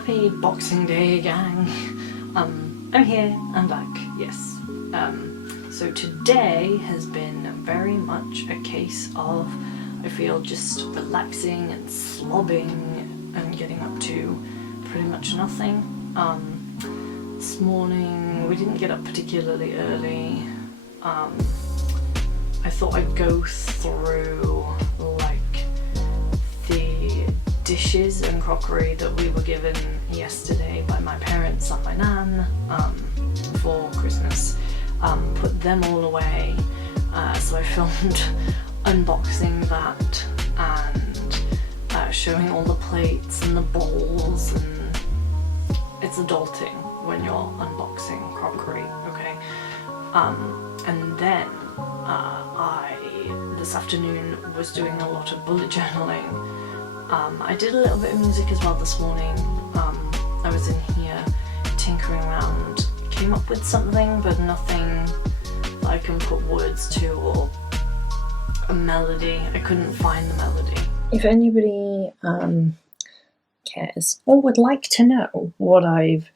Happy Boxing Day, gang. I'm here, I'm back, yes. So today has been very much a case of, I feel, just relaxing and slobbing and getting up to pretty much nothing. This morning we didn't get up particularly early. I thought I'd go through like the dishes and crockery that we were given yesterday by my parents and my nan for Christmas, put them all away, so I filmed unboxing that and showing all the plates and the bowls, and it's adulting when you're unboxing crockery, okay? And then I, this afternoon, was doing a lot of bullet journaling. I did a little bit of music as well this morning. I was in here tinkering around, came up with something, but nothing that I can put words to or a melody. I couldn't find the melody. If anybody cares or would like to know what I've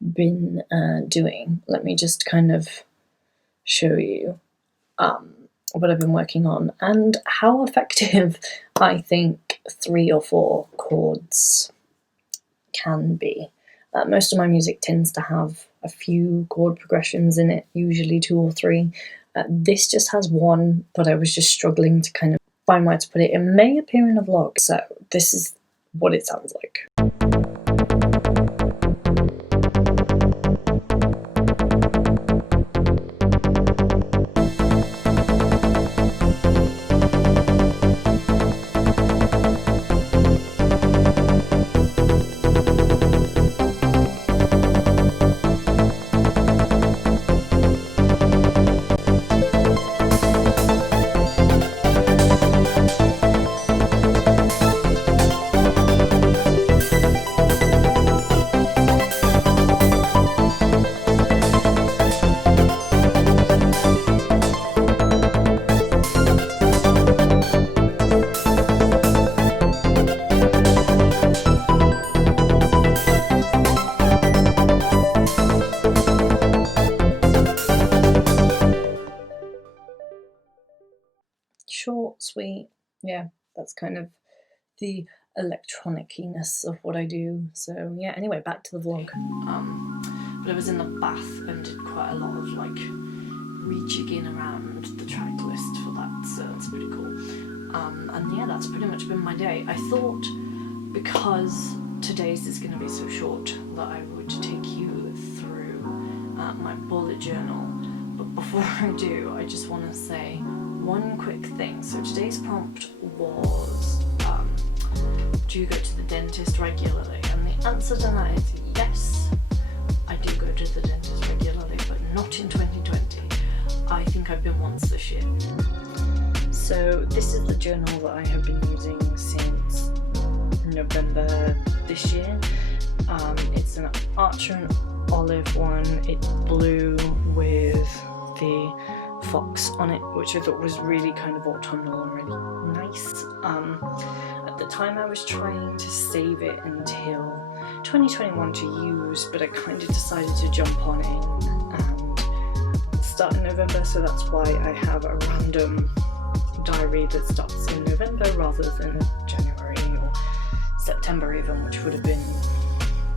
been doing, let me just kind of show you what I've been working on and how effective I think 3 or 4 chords can be. Most of my music tends to have a few chord progressions in it, usually 2 or 3. This just has 1, but I was just struggling to kind of find where to put it. It may appear in a vlog, so this is what it sounds like. Short, sweet, yeah, that's kind of the electronic-ness of what I do. So yeah, anyway, back to the vlog. But I was in the bath and did quite a lot of like rejigging around the track list for that, so that's pretty cool. And yeah, that's pretty much been my day. I thought because today's is going to be so short that I would take you through my bullet journal, but before I do, I just want to say one quick thing. So today's prompt was, do you go to the dentist regularly? And the answer to that is yes, I do go to the dentist regularly, but not in 2020. I think I've been once this year. So this is the journal that I have been using since November this year. It's an Archer and Olive one. It's blue with the fox on it, which I thought was really kind of autumnal and really nice. At the time I was trying to save it until 2021 to use, but I kind of decided to jump on in and start in November, so that's why I have a random diary that starts in November rather than January or September even, which would have been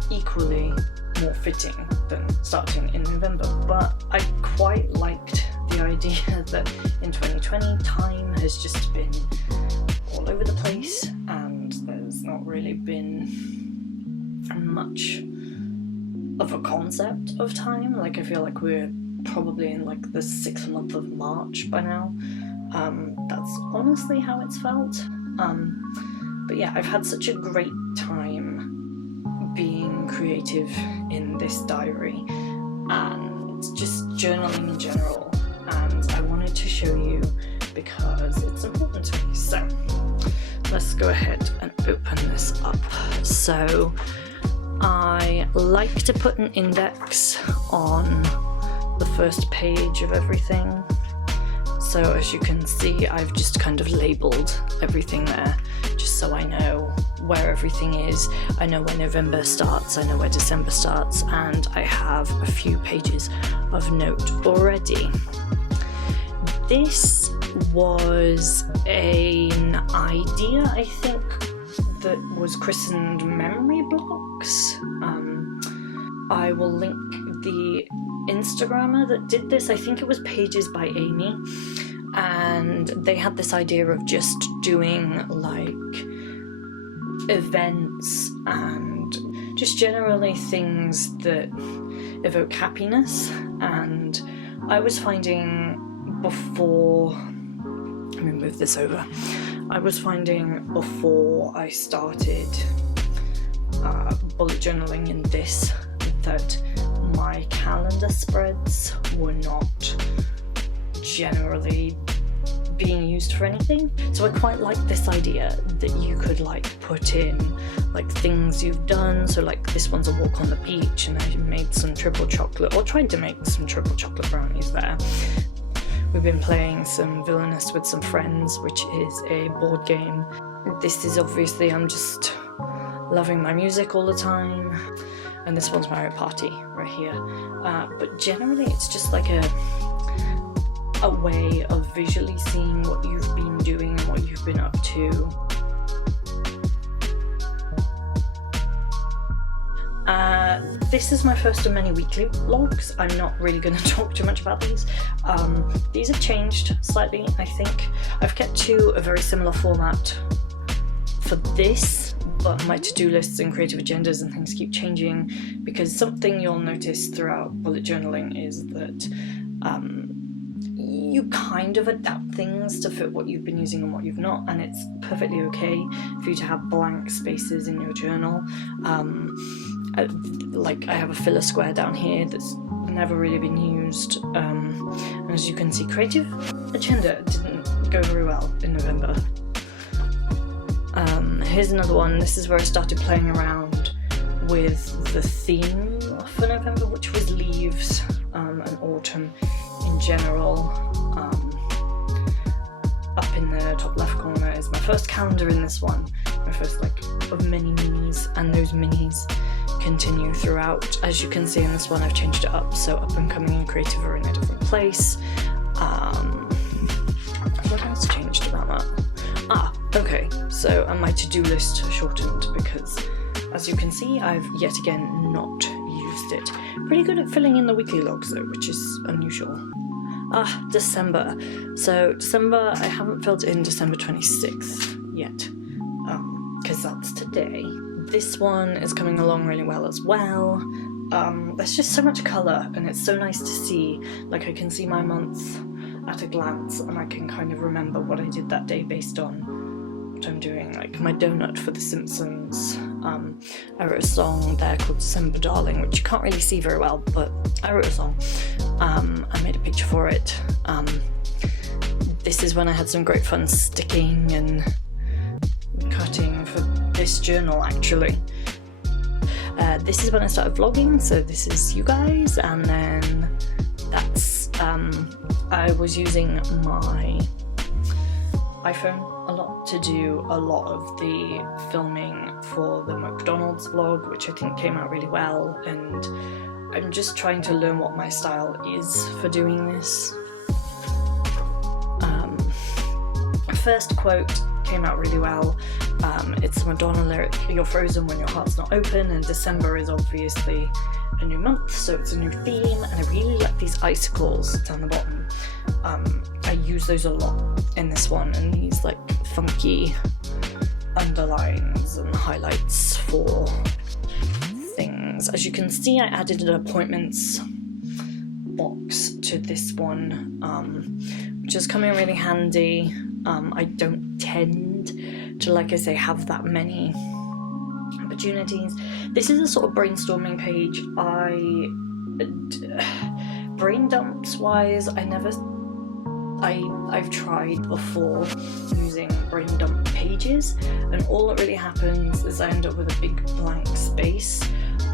equally more fitting than starting in November. But I quite liked the idea that in 2020 time has just been all over the place and there's not really been much of a concept of time. Like, I feel like we're probably in like the 6th month of March by now. That's honestly how it's felt. But yeah, I've had such a great time being creative in this diary and just journaling in general, and I wanted to show you because it's important to me. So let's go ahead and open this up. So I like to put an index on the first page of everything, So as you can see, I've just kind of labelled everything there, just so I know where everything is. I know where November starts, I know where December starts, and I have a few pages of note already. This was an idea, I think, that was christened memory blocks. I will link the Instagrammer that did this. I think it was Pages by Amy, and they had this idea of just doing like events and just generally things that evoke happiness. And I was finding before, let me move this over, I was finding before I started bullet journaling in this that my calendar spreads were not generally being used for anything. So I quite like this idea that you could like put in like things you've done. So like this one's a walk on the beach, and I made some triple chocolate, or tried to make some triple chocolate brownies there. We've been playing some Villainous with some friends, which is a board game. This is obviously, I'm just loving my music all the time. And this one's Mario Party right here. But generally it's just like a way of visually seeing what you've been doing and what you've been up to. This is my first of many weekly vlogs. I'm not really going to talk too much about these. These have changed slightly, I think. I've kept to a very similar format for this, but my to-do lists and creative agendas and things keep changing, because something you'll notice throughout bullet journaling is that you kind of adapt things to fit what you've been using and what you've not, and it's perfectly okay for you to have blank spaces in your journal. Like I have a filler square down here that's never really been used, and as you can see, creative agenda didn't go very well in November. Here's another one. This is where I started playing around with the theme for November, which was leaves and autumn in general. Up in the top left corner is my first calendar in this one, my first like of many minis, and those minis continue throughout. As you can see in this one, I've changed it up, so up and coming and creative are in a different place. What else changed about that? Okay, so my to-do list shortened because, as you can see, I've yet again not used it. Pretty good at filling in the weekly logs though, which is unusual. December. So December, I haven't filled in December 26th yet, because that's today. This one is coming along really well as well. There's just so much colour, and it's so nice to see. Like, I can see my month at a glance, and I can kind of remember what I did that day based on what I'm doing. Like my donut for The Simpsons, I wrote a song there called December Darling, which you can't really see very well, but I wrote a song. I made a picture for it. This is when I had some great fun sticking and cutting for this journal, actually. This is when I started vlogging, so this is you guys, and then that's I was using my iPhone a lot to do a lot of the filming for the McDonald's vlog, which I think came out really well, and I'm just trying to learn what my style is for doing this. First quote came out really well. It's a Madonna lyric, "You're frozen when your heart's not open," and December is obviously a new month, so it's a new theme, and I really like these icicles down the bottom. I use those a lot in this one, and these like funky underlines and highlights for things. As you can see, I added an appointments box to this one, which is coming really handy. I don't tend to, like I say, have that many opportunities. This is a sort of brainstorming page. Brain dumps wise, I've tried before using brain dump pages, and all that really happens is I end up with a big blank space,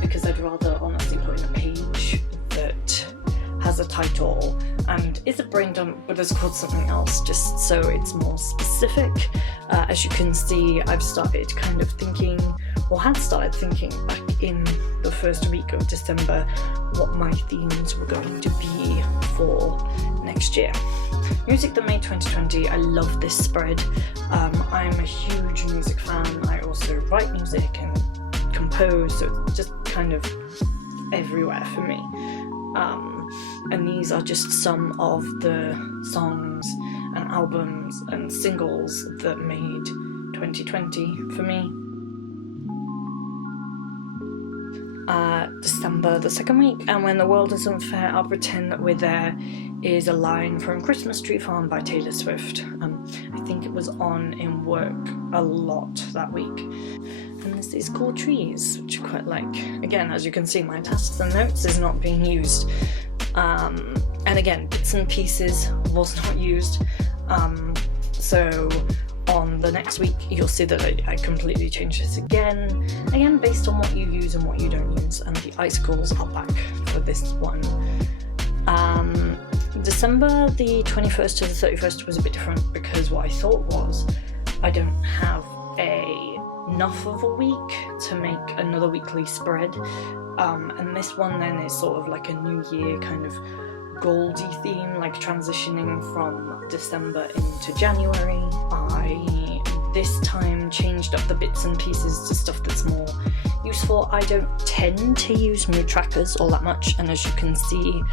because I'd rather honestly put in a page that has a title and is a brain dump, but is called something else, just so it's more specific. As you can see, I've started kind of thinking, or had started thinking back in the first week of December, what my themes were going to be for next year. Music that made 2020, I love this spread. I'm a huge music fan. I also write music and compose, so it's just kind of everywhere for me. And these are just some of the songs and albums and singles that made 2020 for me. December, the second week, and when the world is unfair, I'll pretend that we're there, is a line from Christmas Tree Farm by Taylor Swift. I think it was on in work a lot that week. And there's these cool trees, which I quite like. Again, as you can see, my tasks and notes is not being used. And again, bits and pieces was not used. So on the next week, you'll see that I completely changed this again based on what you use and what you don't use, and the icicles are back for this one. December the 21st to the 31st was a bit different, because what I thought was, I don't have enough of a week to make another weekly spread, and this one then is sort of like a new year kind of goldy theme, like transitioning from December into January. I this time changed up the bits and pieces to stuff that's more useful. I don't tend to use mood trackers all that much, and as you can see,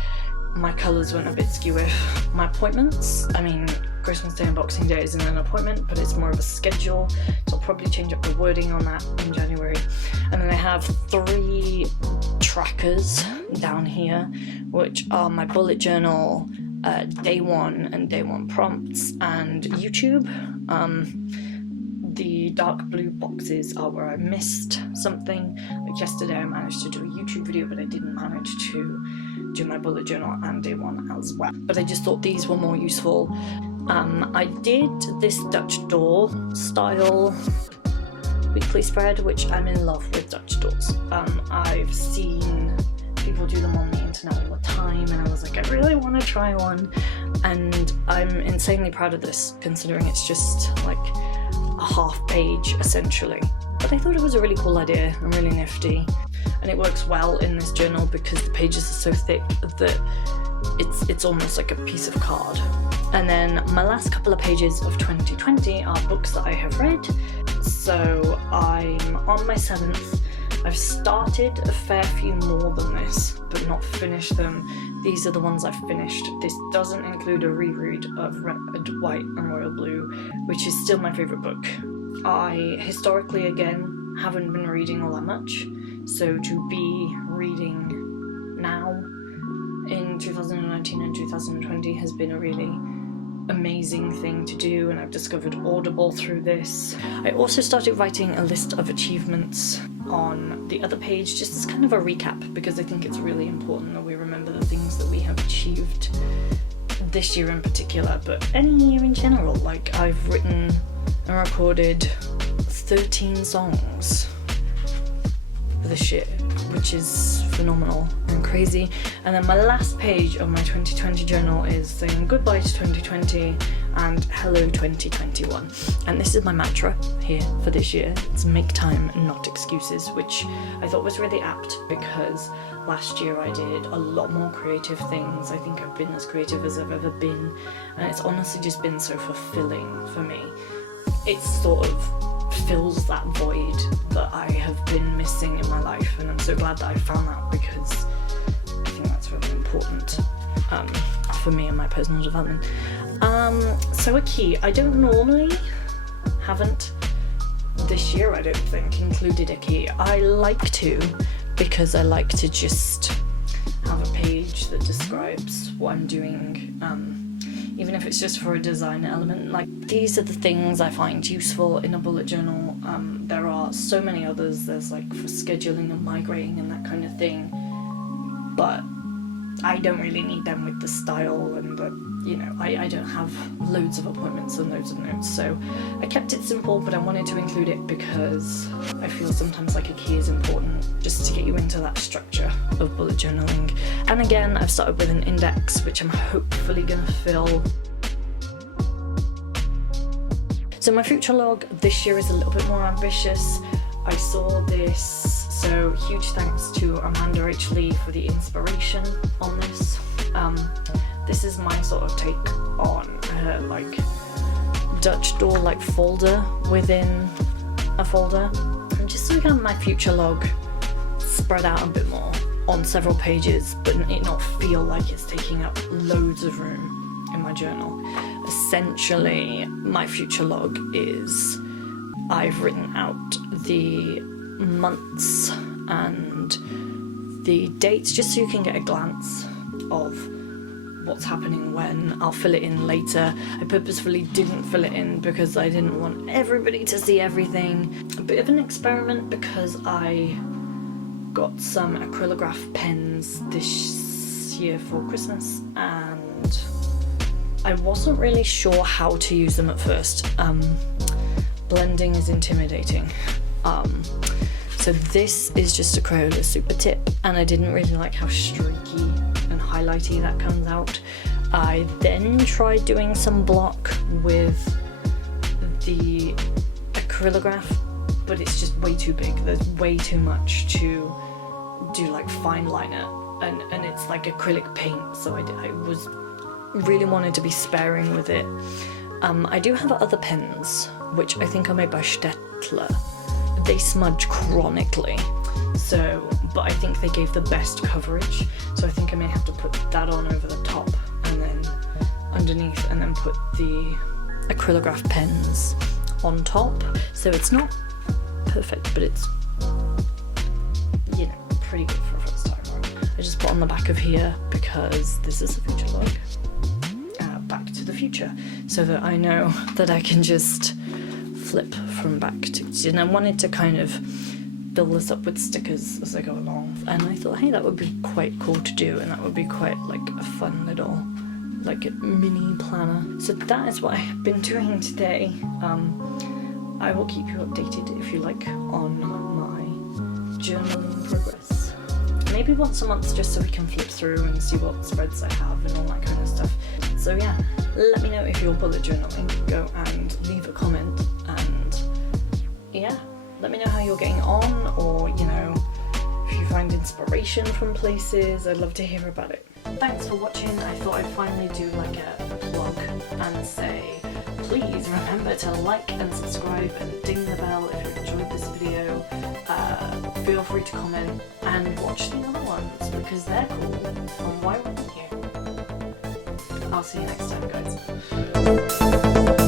my colours went a bit skew with my appointments. I mean, Christmas Day and Boxing Day isn't an appointment, but it's more of a schedule, so I'll probably change up the wording on that in January. And then I have 3 trackers down here, which are my bullet journal, day 1 and day 1 prompts, and YouTube. The dark blue boxes are where I missed something. Like yesterday I managed to do a YouTube video, but I didn't manage to do my bullet journal and day 1 as well. But I just thought these were more useful. I did this Dutch door style weekly spread, which I'm in love with Dutch doors. I've seen people do them on the internet all the time, and I was like, I really want to try one, and I'm insanely proud of this, considering it's just like a half page essentially. But I thought it was a really cool idea and really nifty, and it works well in this journal because the pages are so thick that it's almost like a piece of card. And then my last couple of pages of 2020 are books that I have read. So I'm on my 7th. I've started a fair few more than this, but not finished them. These are the ones I've finished. This doesn't include a reread of Red, White and Royal Blue, which is still my favourite book. I historically, again, haven't been reading all that much, so to be reading now in 2019 and 2020 has been a really amazing thing to do, and I've discovered Audible through this. I also started writing a list of achievements on the other page, just as kind of a recap, because I think it's really important that we remember the things that we have achieved this year in particular, but any year in general. Like, I've written and recorded 13 songs this year, which is phenomenal and crazy. And then my last page of my 2020 journal is saying goodbye to 2020 and hello 2021. And this is my mantra here for this year. It's make time, not excuses, which I thought was really apt, because last year I did a lot more creative things. I think I've been as creative as I've ever been, and it's honestly just been so fulfilling for me. It sort of fills that void that I have been missing in my life, and I'm so glad that I found that, because I think that's really important for me and my personal development. So a key, I don't normally, haven't this year I don't think, included a key. I like to, because I like to just have a page that describes what I'm doing, even if it's just for a design element. Like, these are the things I find useful in a bullet journal. There are so many others. There's like for scheduling and migrating and that kind of thing, but I don't really need them with the style and the you know, I don't have loads of appointments and loads of notes, so I kept it simple, but I wanted to include it because I feel sometimes like a key is important just to get you into that structure of bullet journaling. And again, I've started with an index, which I'm hopefully gonna fill. So my future log this year is a little bit more ambitious. I saw this, so huge thanks to Amanda H. Lee for the inspiration on this. This is my sort of take on her like Dutch door like folder within a folder. And just so you have my future log spread out a bit more on several pages, but it not feel like it's taking up loads of room in my journal. Essentially, my future log is I've written out the months and the dates just so you can get a glance of what's happening when. I'll fill it in later. I purposefully didn't fill it in because I didn't want everybody to see everything. A bit of an experiment because I got some acrylograph pens this year for Christmas and I wasn't really sure how to use them at first. Blending is intimidating. So this is just a Crayola Super Tip and I didn't really like how streaky and highlighty that comes out. I then tried doing some block with the acrylograph, but it's just way too big. There's way too much to do like fine liner and it's like acrylic paint, so I was really wanted to be sparing with it. I do have other pens, which I think are made by Stettler. They smudge chronically, so, but I think they gave the best coverage, so I think I may have to put that on over the top and then underneath and then put the acrylograph pens on top. So it's not perfect, but it's, you know, pretty good for a first time. I just put on the back of here because this is a future log. Back to the future, so that I know that I can just flip from back to, and I wanted to kind of build this up with stickers as I go along, and I thought, hey, that would be quite cool to do, and that would be quite like a fun little like a mini planner. So that is what I've been doing today. I will keep you updated, if you like, on my journaling progress. Maybe once a month, just so we can flip through and see what spreads I have and all that kind of stuff. So yeah, let me know if you're bullet journaling. Go and leave a comment and yeah, let me know how you're getting on, or you know, if you find inspiration from places. I'd love to hear about it. Thanks for watching. I thought I'd finally do like a plug and say, please remember to like and subscribe and ding the bell if you enjoyed this video. Feel free to comment and watch the other ones because they're cool, and why wouldn't you? I'll see you next time, guys.